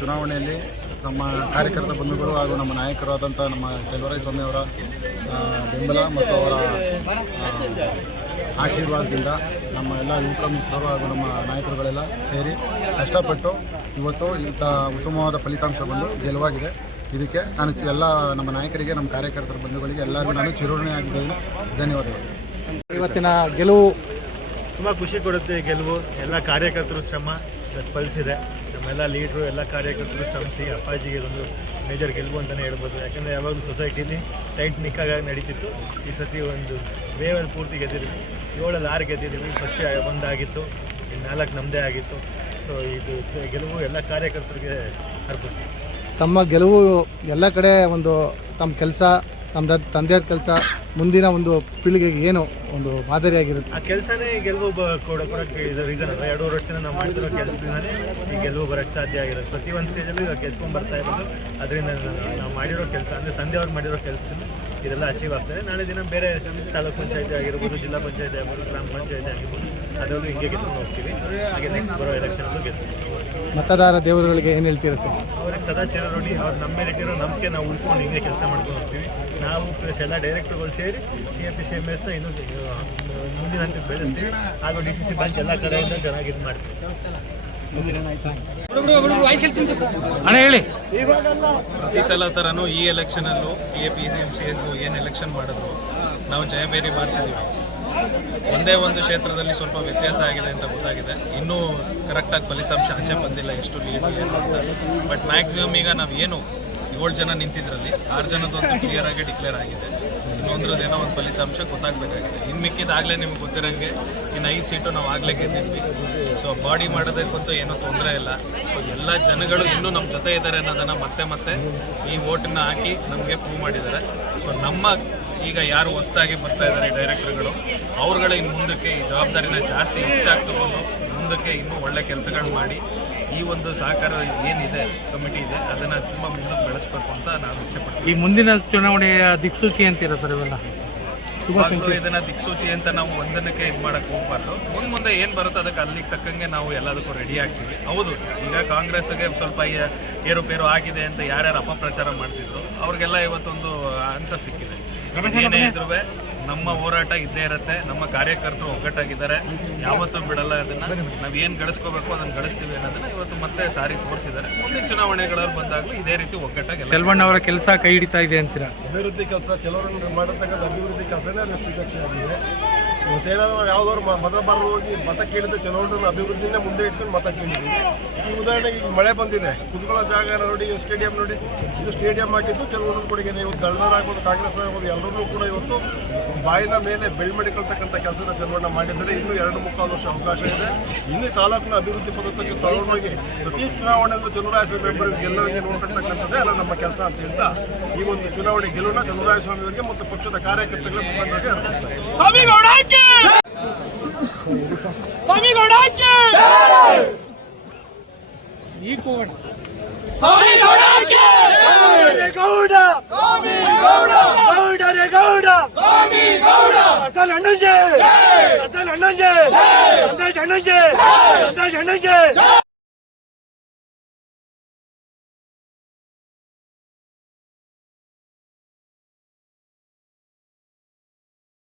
ಚುನಾವಣೆಯಲ್ಲಿ ನಮ್ಮ ಕಾರ್ಯಕರ್ತ ಬಂಧುಗಳು ಹಾಗೂ ನಮ್ಮ ನಾಯಕರಾದಂಥ ನಮ್ಮ ಚೆಲುವರಾಯಸ್ವಾಮಿ ಅವರ ಬೆಂಬಲ ಮತ್ತು ಅವರ ಆಶೀರ್ವಾದದಿಂದ ನಮ್ಮ ಎಲ್ಲ ಯುವಕ ಮಿತ್ರರು ಹಾಗೂ ನಮ್ಮ ನಾಯಕರುಗಳೆಲ್ಲ ಸೇರಿ ಕಷ್ಟಪಟ್ಟು ಇವತ್ತು ಇಂಥ ಉತ್ತಮವಾದ ಫಲಿತಾಂಶ ಬಂದು ಗೆಲುವಾಗಿದೆ. ಇದಕ್ಕೆ ನಾನು ಎಲ್ಲ ನಮ್ಮ ನಾಯಕರಿಗೆ, ನಮ್ಮ ಕಾರ್ಯಕರ್ತರ ಬಂಧುಗಳಿಗೆ ಎಲ್ಲರಿಗೂ ನಾನು ಚಿರಋಣಿಯಾಗಿದ್ದೇನೆ. ಧನ್ಯವಾದಗಳು. ಇವತ್ತಿನ ಗೆಲುವು ತುಂಬ ಖುಷಿ ಕೊಡುತ್ತೆ. ಗೆಲುವು ಎಲ್ಲ ಕಾರ್ಯಕರ್ತರು ಶ್ರಮ ಫಲಿಸಿದೆ. ನಮ್ಮೆಲ್ಲ ಲೀಡ್ರು ಎಲ್ಲ ಕಾರ್ಯಕರ್ತರು ಶ್ರಮಿಸಿ ಅಪ್ಪಾಜಿಗೆ ಒಂದು ಮೇಜರ್ ಗೆಲುವು ಅಂತಲೇ ಹೇಳ್ಬೋದು. ಯಾಕಂದರೆ ಯಾವಾಗಲೂ ಸೊಸೈಟಿಲಿ ಟೈಟ್ನಿಕ್ಕಾಗಿ ನಡೀತಿತ್ತು. ಈ ಸತಿ ಒಂದು ವೇವಲ್ಲಿ ಪೂರ್ತಿ ಗೆದ್ದಿದ್ವಿ. 7ರಲ್ಲಿ 6 ಗೆದ್ದಿದ್ದೀವಿ. ಫಸ್ಟ್ 1 ಆಗಿತ್ತು, ಇನ್ನು 4 ನಮ್ಮದೇ ಆಗಿತ್ತು. ಸೊ ಇದು ಗೆಲುವು ಎಲ್ಲ ಕಾರ್ಯಕರ್ತರಿಗೆ ಅರ್ಪಿಸ್ತೀವಿ. ತಮ್ಮ ಗೆಲುವು ಎಲ್ಲ ಕಡೆ ಒಂದು ತಮ್ಮ ಕೆಲಸ, ತಮ್ಮ ತಂದೆಯವ್ರ ಕೆಲಸ ಮುಂದಿನ ಒಂದು ಪೀಳಿಗೆಗೆ ಏನು ಒಂದು ಮಾದರಿಯಾಗಿರುತ್ತೆ. ಆ ಕೆಲಸನೇ ಗೆಲುವು ಕೊಡೋಕ್ಕೆ ಇದು ರೀಸನ್ ಅಲ್ಲ. 2 ವರ್ಷದಿಂದ ನಾವು ಮಾಡ್ತಿರೋ ಕೆಲಸದಿಂದನೇ ಈ ಗೆಲುವು ಬರೋಕ್ಕೆ ಸಾಧ್ಯ ಆಗಿರೋದು. ಪ್ರತಿ ಒಂದು ಸ್ಟೇಜಲ್ಲೂ ಇವಾಗ ಗೆದ್ಕೊಂಡು ಬರ್ತಾ ಇರೋದು ಅದರಿಂದ. ನಾವು ಮಾಡಿರೋ ಕೆಲಸ ಅಂದರೆ ತಂದೆಯವ್ರು ಮಾಡಿರೋ ಕೆಲಸದಿಂದ ಇದೆಲ್ಲ ಅಚೀವ್ ಆಗ್ತದೆ. ನಾಳೆ ದಿನ ಬೇರೆ ತಾಲೂಕು ಪಂಚಾಯತಿ ಆಗಿರ್ಬೋದು, ಜಿಲ್ಲಾ ಪಂಚಾಯತಿ ಆಗಿರ್ಬೋದು, ಗ್ರಾಮ ಪಂಚಾಯತಿ ಆಗಿರ್ಬೋದು, ಅದರಲ್ಲೂ ಹಿಂಗೆ ಗೆದ್ಕೊಂಡು ಹೋಗ್ತೀವಿ. ಹಾಗೆ ನೆಕ್ಸ್ಟ್ ಬರೋ ಎಲೆಕ್ಷನಲ್ಲೂ ಗೆದ್ತೀವಿ. ಮತದಾರ ದೇವರುಗಳಿಗೆ ಏನು ಹೇಳ್ತೀರಾ ಸರ್? ಅವ್ರಿಗೆ ಸದಾ ಚಿರಋಣಿ. ಅವ್ರು ನಮ್ಮ ಮೇಲೆ ಇಟ್ಟಿರೋ ನಂಬಿಕೆ ನಾವು ಉಳಿಸ್ಕೊಂಡು ಹಿಂಗೆ ಕೆಲಸ ಮಾಡ್ಕೊಂಡು ಹೋಗ್ತೀವಿ. ನಾವು ಪ್ಲಸ್ ಎಲ್ಲ ಡೈರೆಕ್ಟರ್ಗಳು ಸೇರಿ TAPCMSನ ಇನ್ನೂ ಮುಂದಿನ ಹಂತಕ್ಕೆ ಬೆಳೆಸ್ತೀವಿ. ಹಾಗೂ DCC ಬ್ಯಾಂಕ್ ಎಲ್ಲ ಕಡೆಯಿಂದ ಚೆನ್ನಾಗಿ ಇದು ಮಾಡ್ತೀವಿ. ಅಣ್ಣ ಹೇಳಿ. ಪ್ರತಿ ಸಲ ಥರನೂ ಈ ಎಲೆಕ್ಷನಲ್ಲೂ TAPCMCSಗೂ ಏನು ಎಲೆಕ್ಷನ್ ಮಾಡಿದ್ರು ನಾವು ಜಯಬೇರಿ ಬಾರಿಸಿದ್ದೀವಿ. ಒಂದೇ ಒಂದು ಕ್ಷೇತ್ರದಲ್ಲಿ ಸ್ವಲ್ಪ ವ್ಯತ್ಯಾಸ ಆಗಿದೆ ಅಂತ ಗೊತ್ತಾಗಿದೆ. ಇನ್ನೂ ಕರೆಕ್ಟಾಗಿ ಫಲಿತಾಂಶ ಆಚೆ ಬಂದಿಲ್ಲ, ಎಷ್ಟು ಲೀಡ್ ಏನು ಅಂತ. ಬಟ್ ಮ್ಯಾಕ್ಸಿಮಮ್ ಈಗ ನಾವು ಏನು 7 ಜನ ನಿಂತಿದ್ರಲ್ಲಿ 6 ಜನದೊಂದು ಕ್ಲಿಯರ್ ಆಗಿ ಡಿಕ್ಲೇರ್ ಆಗಿದೆ. ಇನ್ನೊಂದ್ರದ್ದೇನೋ ಒಂದು ಫಲಿತಾಂಶ ಗೊತ್ತಾಗಬೇಕಾಗಿದೆ. ಇನ್ನು ಮಿಕ್ಕಿದಾಗಲೇ ನಿಮ್ಗೆ ಗೊತ್ತಿರೋಂಗೆ ಇನ್ನು 5 ಸೀಟು ನಾವು ಆಗಲೇ ಗೆದ್ದಿದ್ವಿ. ಸೊ ಬಾಡಿ ಮಾಡೋದಕ್ಕಂತೂ ಏನೂ ತೊಂದರೆ ಇಲ್ಲ. ಸೊ ಎಲ್ಲ ಜನಗಳು ಇನ್ನೂ ನಮ್ಮ ಜೊತೆ ಇದ್ದಾರೆ ಅನ್ನೋದನ್ನು ಮತ್ತೆ ಈ ವೋಟನ್ನು ಹಾಕಿ ನಮಗೆ ಪ್ರೂವ್ ಮಾಡಿದ್ದಾರೆ. ಸೊ ನಮ್ಮ ಈಗ ಯಾರು ಹೊಸದಾಗಿ ಬರ್ತಾ ಇದ್ದಾರೆ ಡೈರೆಕ್ಟರ್ಗಳು, ಅವ್ರುಗಳು ಇನ್ನು ಮುಂದಕ್ಕೆ ಈ ಜವಾಬ್ದಾರಿನ ಜಾಸ್ತಿ ಹೆಚ್ಚಾಗಿ ತಗೊಂಡು ಮುಂದಕ್ಕೆ ಇನ್ನೂ ಒಳ್ಳೆ ಕೆಲಸಗಳು ಮಾಡಿ ಈ ಒಂದು ಸಹಕಾರ ಏನಿದೆ ಕಮಿಟಿ ಇದೆ ಅದನ್ನು ತುಂಬ ಮುಂದಕ್ಕೆ ಬೆಳೆಸ್ಬೇಕು ಅಂತ ನಾನು ಇಚ್ಛೆಪಡ್ತೀನಿ. ಈ ಮುಂದಿನ ಚುನಾವಣೆಯ ದಿಕ್ಸೂಚಿ ಅಂತೀರಾ ಸರ್? ಇವೆಲ್ಲ ಇದನ್ನ ದಿಕ್ಸೂಚಿ ಅಂತ ನಾವು ಒಂದನ್ನಕ್ಕೆ ಇದು ಮಾಡಕ್ಕೆ ಹೋಗ್ಬಾರ್ದು. ಮುಂದೆ ಏನು ಬರುತ್ತೆ ಅದಕ್ಕೆ ಅಲ್ಲಿಗೆ ತಕ್ಕಂಗೆ ನಾವು ಎಲ್ಲದಕ್ಕೂ ರೆಡಿ ಆಗ್ತೀವಿ. ಹೌದು, ಈಗ ಕಾಂಗ್ರೆಸ್ಗೆ ಸ್ವಲ್ಪ ಏರುಪೇರು ಆಗಿದೆ ಅಂತ ಯಾರ್ಯಾರು ಅಪಪ್ರಚಾರ ಮಾಡ್ತಿದ್ರು ಅವ್ರಿಗೆಲ್ಲ ಇವತ್ತೊಂದು ಆನ್ಸರ್ ಸಿಕ್ಕಿದೆ. ಏನೇ ಇದ್ರೂ ನಮ್ಮ ಹೋರಾಟ ಇದ್ದೇ ಇರುತ್ತೆ. ನಮ್ಮ ಕಾರ್ಯಕರ್ತರು ಒಗ್ಗಟ್ಟಾಗಿದ್ದಾರೆ, ಯಾವತ್ತೂ ಬಿಡಲ್ಲ. ಅದನ್ನು ನಾವು ಏನು ಗಳಿಸ್ಕೋಬೇಕು ಅದನ್ನು ಗಳಿಸ್ತೀವಿ ಅನ್ನೋದನ್ನ ಇವತ್ತು ಮತ್ತೆ ಸಾರಿ ತೋರಿಸಿದ್ದಾರೆ. ಮುಂದಿನ ಚುನಾವಣೆಗಳಲ್ಲಿ ಬಂದಾಗಲೂ ಇದೇ ರೀತಿ ಒಗ್ಗಟ್ಟಾಗಿ ಸೆಲ್ವಣ್ಣ ಅವರ ಕೆಲಸ ಕೈ ಹಿಡಿತಾ ಇದೆ ಅಂತೀರಾ? ಅಭಿವೃದ್ಧಿ ಕೆಲಸ ಕೆಲವರು ಮಾಡತಕ್ಕಂಥ ಅಭಿವೃದ್ಧಿ ಕೆಲಸನೇ ಆಗಿದೆ. ಇವತ್ತೇನಾದ್ರು ಯಾವುದಾದ್ರು ಮತ ಬರಲು ಹೋಗಿ ಮತ ಕೇಳಿದ್ರೆ ಕೆಲವೊಂದು ಅಭಿವೃದ್ಧಿನೇ ಮುಂದೆ ಇಟ್ಕೊಂಡು ಮತ ಕೇಳಿದ್ದೀವಿ. ಈ ಉದಾಹರಣೆಗೆ ಈಗ ಮಳೆ ಬಂದಿದೆ, ಕುತ್ಕೊಳ್ಳೋ ಜಾಗ ನೋಡಿ, ಸ್ಟೇಡಿಯಂ ನೋಡಿ, ಇದು ಸ್ಟೇಡಿಯಂ ಆಗಿದ್ದು ಕೆಲವೊಂದು ಕೊಡುಗೆ. ಇವತ್ತು ಗಳ್ನರ್ ಆಗ್ಬೋದು, ಕಾಂಗ್ರೆಸ್ ಆಗ್ಬೋದು, ಎಲ್ಲರೂ ಕೂಡ ಇವತ್ತು ಬಾಯಿನ ಮೇಲೆ ಬೆಳ್ಮಡಿಕೊಳ್ತಕ್ಕಂಥ ಕೆಲಸದ ಚಲವಣ್ಣ ಮಾಡಿದರೆ ಇನ್ನೂ 2-3 ವರ್ಷ ಅವಕಾಶ ಇದೆ. ಇನ್ನೂ ತಾಲೂಕಿನ ಅಭಿವೃದ್ಧಿ ಪದಕ್ಕೆ ತಗೊಂಡೋಗಿ ಪ್ರತಿ ಚುನಾವಣೆಯಲ್ಲೂ ಚಲುವರಾಯಸ್ವಾಮಿ ಮೆಂಬರ್ಗೆ ಎಲ್ಲರಿಗೆ ನೋಡ್ತಕ್ಕಂಥದ್ದೇ ಅಲ್ಲ ನಮ್ಮ ಕೆಲಸ ಅಂತ ಹೇಳ್ತಾ ಈ ಒಂದು ಚುನಾವಣೆ ಗೆಲುವನ್ನ ಚಲುವರಾಯಸ್ವಾಮಿ ಅವರಿಗೆ ಮತ್ತು ಪಕ್ಷದ ಕಾರ್ಯಕರ್ತಗಳ ಮುಖಂಡರಿಗೆ ಅರ್ಪಿಸ್ತಾರೆ. ಅಣ್ಣಂಜೆ